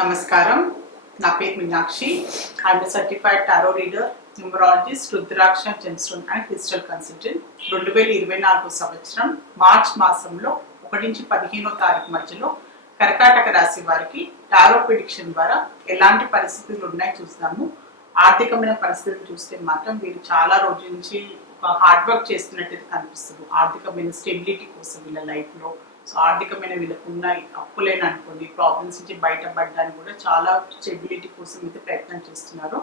నమస్కారం నా పేరు Meenakshi I'm certified tarot reader numerologist rudraksha gemstone and crystal consultant రెండు వేల ఇరవై నాలుగు సంవత్సరం మార్చ్ మాసంలో ఒకటి నుంచి పదిహేనో తారీఖు మధ్యలో కర్కాటక రాశి వారికి టారో ప్రిడిక్షన్ ద్వారా ఎలాంటి పరిస్థితులు ఉన్నాయో చూస్తాము ఆర్థికమైన పరిస్థితులు చూస్తే మాత్రం వీరు చాలా రోజుల నుంచి హార్డ్ వర్క్ చేస్తున్నట్టు కనిపిస్తుంది ఆర్థికమైన స్టెబిలిటీ కోసం వీళ్ళ లైఫ్లో సో ఆర్థికమైన వీళ్ళకు ఉన్న అప్పులేని అనుకోండి ప్రాబ్లమ్స్ నుంచి బయటపడడానికి కూడా చాలా స్టెబిలిటీ కోసం అయితే ప్రయత్నం చేస్తున్నారు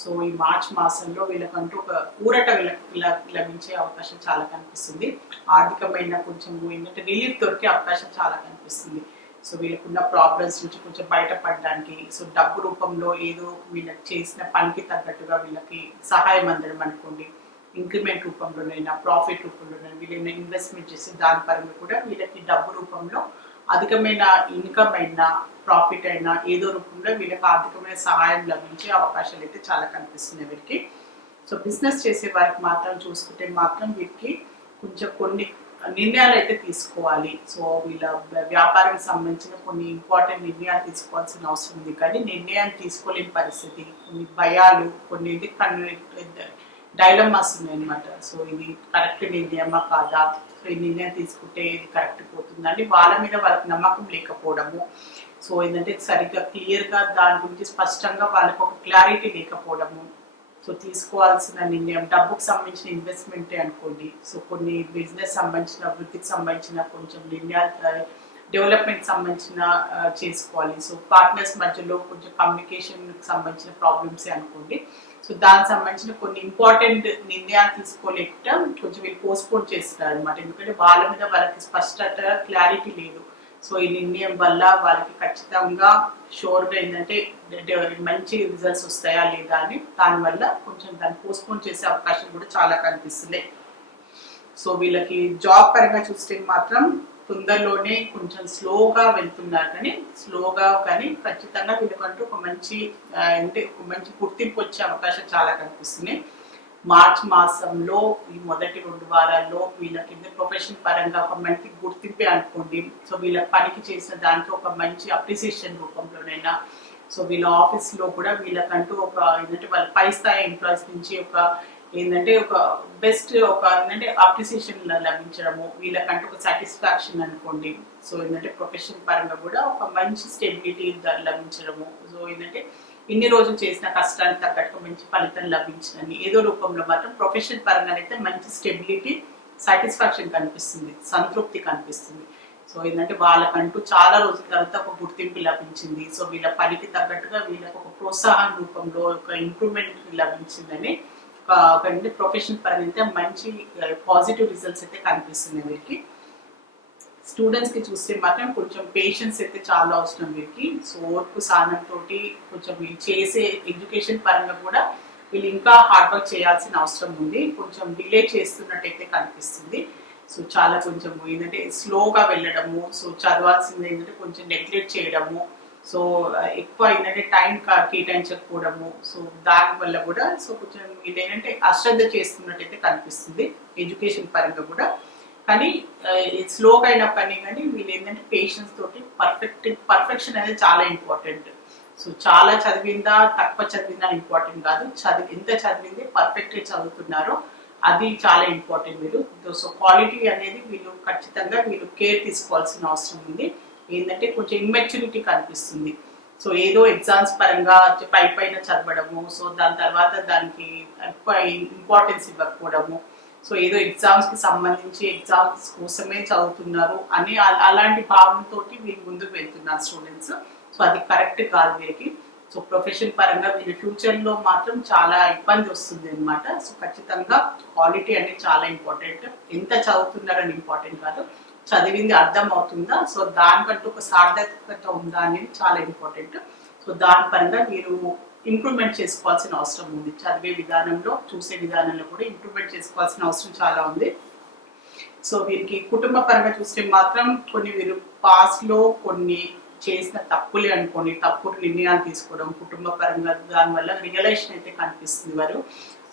సో ఈ మార్చ్ మాసంలో వీళ్ళకంటూ ఒక ఊరట వీళ్ళకి లభించే అవకాశం చాలా కనిపిస్తుంది ఆర్థికమైన కొంచెం ఏంటంటే రిలీఫ్ దొరికే అవకాశం చాలా కనిపిస్తుంది సో వీళ్ళకున్న ప్రాబ్లమ్స్ నుంచి కొంచెం బయటపడడానికి సో డబ్బు రూపంలో ఏదో వీళ్ళకి చేసిన పనికి తగ్గట్టుగా వీళ్ళకి సహాయం అందడం అనుకోండి ఇంక్రిమెంట్ రూపంలోనైనా ప్రాఫిట్ రూపంలోనైనా వీళ్ళైనా ఇన్వెస్ట్మెంట్ చేసే దాని పరంగా కూడా వీళ్ళకి డబ్బు రూపంలో అధికమైన ఇన్కమ్ అయినా ప్రాఫిట్ అయినా ఏదో రూపంలో వీళ్ళకి ఆర్థికమైన సహాయం లభించే అవకాశాలు అయితే చాలా కనిపిస్తున్నాయి వీరికి సో బిజినెస్ చేసే వారికి మాత్రం చూసుకుంటే మాత్రం వీరికి కొంచెం కొన్ని నిర్ణయాలు అయితే తీసుకోవాలి సో వీళ్ళ వ్యాపారానికి సంబంధించిన కొన్ని ఇంపార్టెంట్ నిర్ణయాలు తీసుకోవాల్సిన అవసరం ఉంది కానీ నిర్ణయాన్ని తీసుకోలేని పరిస్థితి కొన్ని భయాలు కొన్ని డైలమ్మాస్ ఉన్నాయన్నమాట సో ఇది కరెక్ట్ నిర్ణయమా కాదా సో ఈ నిర్ణయం తీసుకుంటే ఇది కరెక్ట్ పోతుందండి వాళ్ళ మీద వాళ్ళకి నమ్మకం లేకపోవడము సో ఏంటంటే సరిగ్గా క్లియర్గా దాని గురించి స్పష్టంగా వాళ్ళకి ఒక క్లారిటీ లేకపోవడము సో తీసుకోవాల్సిన నిర్ణయం డబ్బుకు సంబంధించిన ఇన్వెస్ట్మెంటే అనుకోండి సో కొన్ని బిజినెస్ సంబంధించిన అభివృద్ధికి సంబంధించిన కొంచెం నిర్ణయాలు డెవలప్మెంట్ సంబంధించిన చేసుకోవాలి సో పార్ట్నర్స్ మధ్యలో కొంచెం కమ్యూనికేషన్కి సంబంధించిన ప్రాబ్లమ్సే అనుకోండి సో దానికి సంబంధించిన కొన్ని ఇంపార్టెంట్ నిర్ణయాలు తీసుకోలేకటం కొంచెం వీళ్ళు పోస్ట్పోన్ చేస్తారు అనమాట ఎందుకంటే వాళ్ళ మీద వాళ్ళకి స్పష్టత క్లారిటీ లేదు సో ఈ నిర్ణయం వల్ల వాళ్ళకి ఖచ్చితంగా షోర్గా ఏంటంటే మంచి రిజల్ట్స్ వస్తాయా లేదా అని దానివల్ల కొంచెం దాన్ని పోస్ట్పోన్ చేసే అవకాశం కూడా చాలా కనిపిస్తున్నాయి సో వీళ్ళకి జాబ్ పరంగా చూస్తే మాత్రం తొందరలోనే కొంచెం స్లోగా వెళ్తున్నారు కానీ స్లోగా కానీ ఖచ్చితంగా వీళ్ళకంటూ ఒక మంచి అంటే ఒక మంచి గుర్తింపు వచ్చే అవకాశం చాలా కనిపిస్తున్నాయి మార్చ్ మాసంలో ఈ మొదటి రెండు వారాల్లో వీళ్ళకి ప్రొఫెషన్ పరంగా ఒక మంచి గుర్తింపే అనుకోండి సో వీళ్ళ పనికి చేసిన దానికి ఒక మంచి అప్రిసియేషన్ రూపంలోనైనా సో వీళ్ళ ఆఫీస్లో కూడా వీళ్ళకంటూ ఒక ఏంటంటే వాళ్ళ పై స్థాయి ఎంప్లాయీస్ నుంచి ఒక ఏంటంటే ఒక బెస్ట్ ఒక ఏంటంటే అప్రిసియేషన్ లభించడము వీళ్ళకంటే ఒక సాటిస్ఫాక్షన్ అనుకోండి సో ఏంటంటే ప్రొఫెషన్ పరంగా కూడా ఒక మంచి స్టెబిలిటీ లభించడము సో ఏంటంటే ఇన్ని రోజులు చేసిన కష్టానికి తగ్గట్టుగా మంచి ఫలితం లభించడని ఏదో రూపంలో మాత్రం ప్రొఫెషన్ పరంగా అయితే మంచి స్టెబిలిటీ సాటిస్ఫాక్షన్ కనిపిస్తుంది సంతృప్తి కనిపిస్తుంది సో ఏంటంటే వాళ్ళకంటూ చాలా రోజుల తర్వాత ఒక గుర్తింపు లభించింది సో వీళ్ళ పనికి తగ్గట్టుగా వీళ్ళకు ఒక ప్రోత్సాహం రూపంలో ఒక ఇంప్రూవ్మెంట్ లభించిందని కంటే ప్రొఫెషనల్ పరంగా అయితే మంచి పాజిటివ్ రిజల్ట్స్ అయితే కనిపిస్తున్నాయి వీరికి స్టూడెంట్స్కి చూస్తే మాత్రం కొంచెం పేషెన్స్ అయితే చాలా అవసరం వీరికి సో ఓర్పు తోటి కొంచెం వీళ్ళు చేసే ఎడ్యుకేషన్ పరంగా కూడా వీళ్ళు ఇంకా హార్డ్ వర్క్ చేయాల్సిన అవసరం ఉంది కొంచెం డిలే చేస్తున్నట్టయితే కనిపిస్తుంది సో చాలా కొంచెం ఏంటంటే స్లోగా వెళ్ళడము సో చదవాల్సింది ఏంటంటే కొంచెం నెగ్లెక్ట్ చేయడము సో ఎక్కువ ఏంటంటే టైం కేటాయించకపోవడము సో దాని వల్ల కూడా సో కొంచెం ఏంటంటే అశ్రద్ధ చేస్తున్నట్టయితే కనిపిస్తుంది ఎడ్యుకేషన్ పరంగా కూడా కానీ స్లోగా అయిన పని కానీ వీళ్ళు ఏంటంటే పేషెన్స్ తోటి పర్ఫెక్ట్ పర్ఫెక్షన్ అనేది చాలా ఇంపార్టెంట్ సో చాలా చదివిందా తక్కువ చదివిందా ఇంపార్టెంట్ కాదు చదివి ఎంత చదివింది పర్ఫెక్ట్గా చదువుతున్నారో అది చాలా ఇంపార్టెంట్ మీరు సో క్వాలిటీ అనేది వీళ్ళు ఖచ్చితంగా వీళ్ళు కేర్ తీసుకోవాల్సిన అవసరం ఉంది ఏంటంటే కొంచెం ఇమ్మెచ్యూరిటీ కనిపిస్తుంది సో ఏదో ఎగ్జామ్స్ పరంగా పై పైన చదవడము సో దాని తర్వాత దానికి ఇంపార్టెన్స్ ఇవ్వకపోవడము సో ఏదో ఎగ్జామ్స్కి సంబంధించి ఎగ్జామ్స్ కోసమే చదువుతున్నారు అని అలాంటి భావనతో వీళ్ళు ముందుకు వెళ్తున్నారు స్టూడెంట్స్ సో అది కరెక్ట్ కాదు వీరికి సో ప్రొఫెషన్ పరంగా వీళ్ళ ఫ్యూచర్లో మాత్రం చాలా ఇబ్బంది వస్తుంది అనమాట సో ఖచ్చితంగా క్వాలిటీ అనేది చాలా ఇంపార్టెంట్ ఎంత చదువుతున్నారని ఇంపార్టెంట్ కాదు చదివింది అర్థం అవుతుందా సో దానికంటూ ఒక సార్థకత ఉందా అనేది చాలా ఇంపార్టెంట్ సో దాని పరంగా మీరు ఇంప్రూవ్మెంట్ చేసుకోవాల్సిన అవసరం ఉంది చదివే విధానంలో చూసే విధానంలో కూడా ఇంప్రూవ్మెంట్ చేసుకోవాల్సిన అవసరం చాలా ఉంది సో వీరికి కుటుంబ పరంగా చూస్తే మాత్రం కొన్ని వీరు పాస్ట్లో కొన్ని చేసిన తప్పులే అనుకోండి తప్పుడు నిర్ణయాలు తీసుకోవడం కుటుంబ పరంగా దానివల్ల రియలైజేషన్ అయితే కనిపిస్తుంది వారు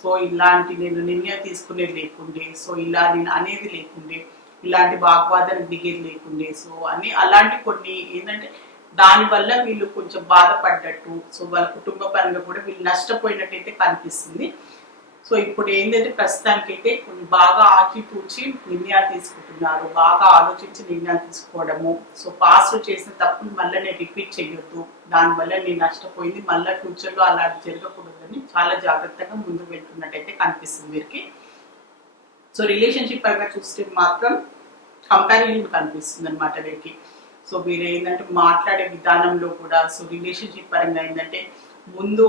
సో ఇలాంటి నేను నిర్ణయం తీసుకునేది లేకుండే సో ఇలా నేను అనేది లేకుండే ఇలాంటి వాగ్వాదానికి దిగేది లేకుండే సో అని అలాంటి కొన్ని ఏంటంటే దానివల్ల వీళ్ళు కొంచెం బాధపడ్డట్టు సో వాళ్ళ కుటుంబ పరంగా కూడా వీళ్ళు నష్టపోయినట్టయితే కనిపిస్తుంది సో ఇప్పుడు ఏంటంటే ప్రస్తుతానికైతే కొన్ని బాగా ఆచితూచి నిర్ణయాలు తీసుకుంటున్నారు బాగా ఆలోచించి నిర్ణయాలు తీసుకోవడము సో పాస్ట్ చేసిన తప్పుని మళ్ళీ నేను రిపీట్ చేయొద్దు దానివల్ల నేను నష్టపోయింది మళ్ళీ ఫ్యూచర్లో అలాంటి జరగకూడదని చాలా జాగ్రత్తగా ముందుకు వెళ్తున్నట్టయితే కనిపిస్తుంది వీరికి సో రిలేషన్షిప్ పరంగా చూస్తే మాత్రం కంపారిజన్ కనిపిస్తుంది అనమాట వీరికి సో వీరు ఏంటంటే మాట్లాడే విధానంలో కూడా సో రిలేషన్షిప్ పరంగా ఏంటంటే ముందు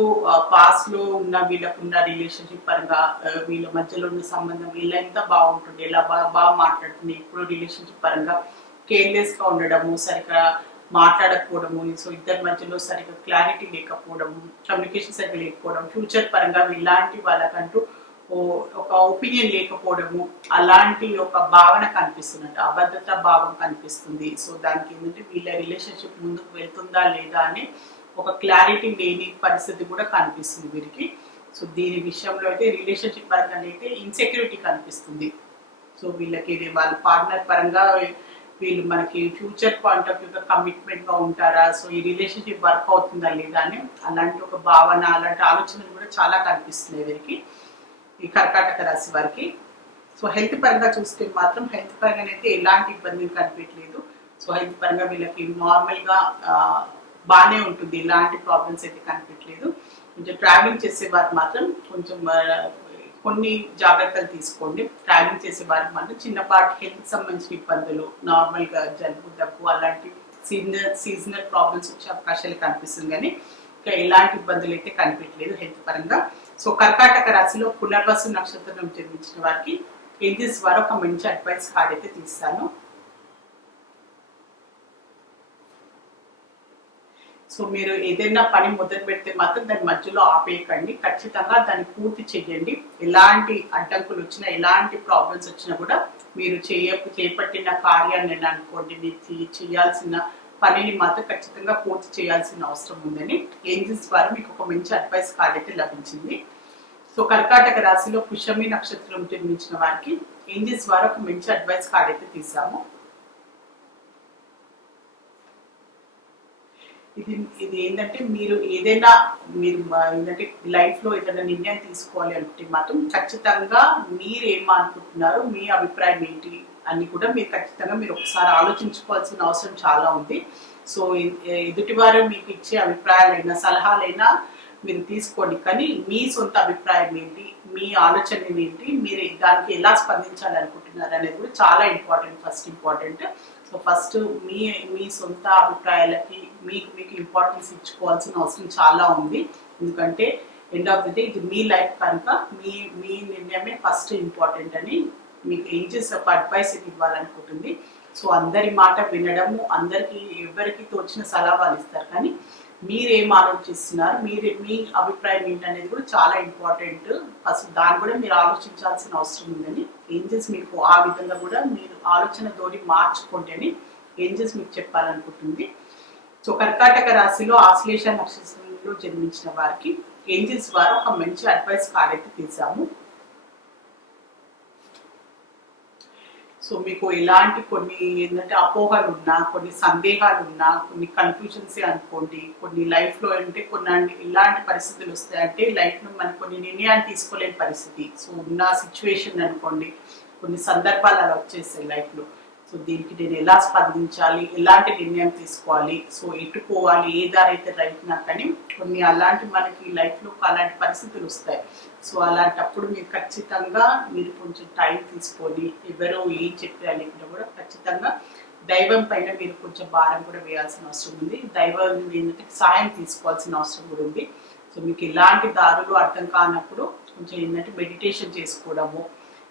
లో ఉన్న వీళ్ళకున్న రిలేషన్షిప్ పరంగా వీళ్ళ మధ్యలో ఉన్న సంబంధం వీళ్ళ ఎంత బాగుంటుంది ఎలా బాగా బాగా మాట్లాడుతుంది ఇప్పుడు రిలేషన్షిప్ పరంగా గా ఉండడము సరిగ్గా మాట్లాడకపోవడము సో ఇద్దరి మధ్యలో సరిగ్గా క్లారిటీ లేకపోవడము కమ్యూనికేషన్ సరిగ్గా లేకపోవడం ఫ్యూచర్ పరంగా ఇలాంటి వాళ్ళకంటూ ఒక ఒపీనియన్ లేకపోవడము అలాంటి ఒక భావన కనిపిస్తున్నట్టు అబద్ధత భావం కనిపిస్తుంది సో దానికి ఏంటంటే వీళ్ళ రిలేషన్షిప్ ముందుకు వెళ్తుందా లేదా అనే ఒక క్లారిటీ లేని పరిస్థితి కూడా కనిపిస్తుంది వీరికి సో దీని విషయంలో అయితే రిలేషన్షిప్ పరంగా అయితే ఇన్సెక్యూరిటీ కనిపిస్తుంది సో వీళ్ళకి వాళ్ళ పార్ట్నర్ పరంగా వీళ్ళు మనకి ఫ్యూచర్ పాయింట్ ఆఫ్ వ్యూగా కమిట్మెంట్గా ఉంటారా సో ఈ రిలేషన్షిప్ వర్క్ అవుతుందా లేదా అని అలాంటి ఒక భావన అలాంటి ఆలోచనలు కూడా చాలా కనిపిస్తున్నాయి వీరికి ఈ కర్కాటక రాశి వారికి సో హెల్త్ పరంగా చూస్తే మాత్రం హెల్త్ పరంగా అయితే ఎలాంటి ఇబ్బందులు కనిపించలేదు సో హెల్త్ పరంగా వీళ్ళకి నార్మల్గా బాగానే ఉంటుంది ఎలాంటి ప్రాబ్లమ్స్ అయితే కనిపించలేదు కొంచెం ట్రావెలింగ్ చేసే వారికి మాత్రం కొంచెం కొన్ని జాగ్రత్తలు తీసుకోండి ట్రావెలింగ్ చేసే వారికి మాత్రం చిన్నపాటి హెల్త్ సంబంధించిన ఇబ్బందులు నార్మల్గా జలుబు దగ్గు అలాంటి సీజనల్ సీజనల్ ప్రాబ్లమ్స్ వచ్చే అవకాశాలు కనిపిస్తుంది కానీ ఇంకా ఎలాంటి ఇబ్బందులు అయితే కనిపించలేదు హెల్త్ పరంగా సో కర్కాటక రాశిలో పునర్వసు నక్షత్రం జన్మించిన వారికి ఏంజిల్స్ ద్వారా ఒక మంచి అడ్వైస్ కార్డ్ అయితే తీస్తాను సో మీరు ఏదైనా పని మొదలు పెడితే మాత్రం దాని మధ్యలో ఆపేయకండి ఖచ్చితంగా దాన్ని పూర్తి చేయండి ఎలాంటి అడ్డంకులు వచ్చినా ఎలాంటి ప్రాబ్లమ్స్ వచ్చినా కూడా మీరు చేయ చేపట్టిన కార్యాన్ని అనుకోండి చేయాల్సిన పనిని మాత్రం ఖచ్చితంగా పూర్తి చేయాల్సిన అవసరం ఉందని ఏంజిల్స్ ద్వారా మీకు ఒక మంచి అడ్వైస్ కార్డ్ అయితే లభించింది సో కర్కాటక రాశిలో పుష్యమి నక్షత్రం జన్మించిన వారికి ఏంజిల్స్ ద్వారా ఒక మంచి అడ్వైస్ కార్డ్ అయితే తీసాము ఇది ఇది ఏంటంటే మీరు ఏదైనా మీరు ఏంటంటే లైఫ్లో ఏదైనా నిర్ణయం తీసుకోవాలి అనుకుంటే మాత్రం ఖచ్చితంగా మీరు ఏమనుకుంటున్నారు మీ అభిప్రాయం ఏంటి అని కూడా మీరు ఖచ్చితంగా మీరు ఒకసారి ఆలోచించుకోవాల్సిన అవసరం చాలా ఉంది సో ఎదుటివారు మీకు ఇచ్చే అభిప్రాయాలైనా సలహాలైనా మీరు తీసుకోండి కానీ మీ సొంత అభిప్రాయం ఏంటి మీ ఆలోచన ఏంటి మీరు దానికి ఎలా స్పందించాలనుకుంటున్నారు అనేది కూడా చాలా important first important so first మీ మీ సొంత అభిప్రాయాలకి మీకు మీకు ఇంపార్టెన్స్ ఇచ్చుకోవాల్సిన అవసరం చాలా ఉంది ఎందుకంటే ఎండ్ ఆఫ్ ది డే ఇది మీ లైఫ్ కనుక మీ మీ నిర్ణయమే ఫస్ట్ ఇంపార్టెంట్ అని మీకు ఏజెస్ ఒక అడ్వైస్ ఇవ్వాలనుకుంటుంది సో అందరి మాట వినడము అందరికీ ఎవరికి తోచిన సలహాలు ఇస్తారు కానీ మీరేం ఆలోచిస్తున్నారు మీరు మీ అభిప్రాయం ఏంటనేది కూడా చాలా ఇంపార్టెంట్ ఫస్ట్ దాన్ని కూడా మీరు ఆలోచించాల్సిన అవసరం ఉందని ఏంజెస్ మీకు ఆ విధంగా కూడా మీరు ఆలోచన తోటి మార్చుకుంటేనే ఏంజెస్ మీకు చెప్పాలనుకుంటుంది సో కర్కాటక రాశిలో ఆశ్లేష నక్షత్రంలో జన్మించిన వారికి ఏంజెస్ ద్వారా ఒక మంచి అడ్వైస్ కార్డ్ అయితే తీసాము సో మీకు ఇలాంటి కొన్ని ఏంటంటే అపోహలు ఉన్నా కొన్ని సందేహాలు ఉన్నా కొన్ని కన్ఫ్యూజన్స్ అనుకోండి కొన్ని లైఫ్లో అంటే కొన్ని ఇలాంటి పరిస్థితులు వస్తాయంటే లైఫ్లో మనం కొన్ని నిర్ణయాలు తీసుకోలేని పరిస్థితి సో ఉన్న సిచ్యువేషన్ అనుకోండి కొన్ని సందర్భాలు అలా వచ్చేస్తాయి లైఫ్లో సో దీనికి నేను ఎలా స్పందించాలి ఎలాంటి నిర్ణయం తీసుకోవాలి సో ఎట్టుకోవాలి ఏ అయితే రైట్ నాకని కొన్ని అలాంటి మనకి లైఫ్లో అలాంటి పరిస్థితులు వస్తాయి సో అలాంటప్పుడు మీరు ఖచ్చితంగా మీరు కొంచెం టైం తీసుకొని ఎవరో ఏం చెప్పాలి లేకుండా కూడా ఖచ్చితంగా దైవం పైన మీరు కొంచెం భారం కూడా వేయాల్సిన అవసరం ఉంది దైవం ఏంటంటే సాయం తీసుకోవాల్సిన అవసరం కూడా ఉంది సో మీకు ఇలాంటి దారులు అర్థం కానప్పుడు కొంచెం ఏంటంటే మెడిటేషన్ చేసుకోవడము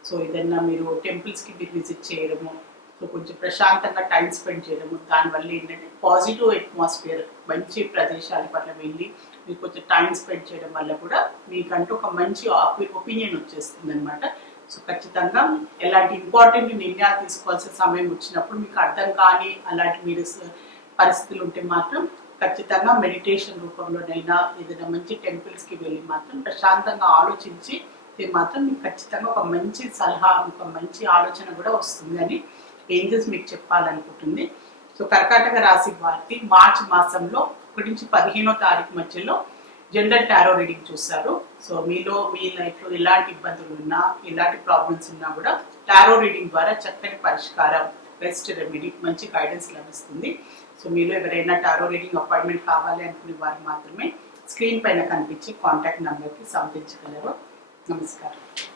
సో ఏదైనా మీరు టెంపుల్స్కి మీరు విజిట్ చేయడము సో కొంచెం ప్రశాంతంగా టైం స్పెండ్ చేయడము దానివల్ల ఏంటంటే పాజిటివ్ అట్మాస్ఫియర్ మంచి ప్రదేశాల పట్ల వెళ్ళి మీరు కొంచెం టైం స్పెండ్ చేయడం వల్ల కూడా మీకంటూ ఒక మంచి ఒపీనియన్ వచ్చేస్తుంది అనమాట సో ఖచ్చితంగా ఎలాంటి ఇంపార్టెంట్ నిర్ణయాలు తీసుకోవాల్సిన సమయం వచ్చినప్పుడు మీకు అర్థం కానీ అలాంటి మీరు పరిస్థితులు ఉంటే మాత్రం ఖచ్చితంగా మెడిటేషన్ రూపంలోనైనా ఏదైనా మంచి టెంపుల్స్కి వెళ్ళి మాత్రం ప్రశాంతంగా ఆలోచించి మాత్రం మీకు ఖచ్చితంగా ఒక మంచి సలహా ఒక మంచి ఆలోచన కూడా వస్తుంది ఏంజల్స్ మీకు చెప్పాలనుకుంటుంది సో కర్కాటక రాశి వారికి మార్చ్ మాసంలో ఒకటి నుంచి పదిహేనో తారీఖు మధ్యలో జనరల్ టారో రీడింగ్ చూస్తారు సో మీలో మీ లైఫ్లో ఎలాంటి ఇబ్బందులు ఉన్నా ఎలాంటి ప్రాబ్లమ్స్ ఉన్నా కూడా టారో రీడింగ్ ద్వారా చక్కని పరిష్కారం బెస్ట్ రెమెడీ మంచి గైడెన్స్ లభిస్తుంది సో మీలో ఎవరైనా టారో రీడింగ్ అపాయింట్మెంట్ కావాలి అనుకునే వారు మాత్రమే స్క్రీన్ పైన కనిపించి కాంటాక్ట్ నెంబర్కి సంప్రదించగలరు నమస్కారం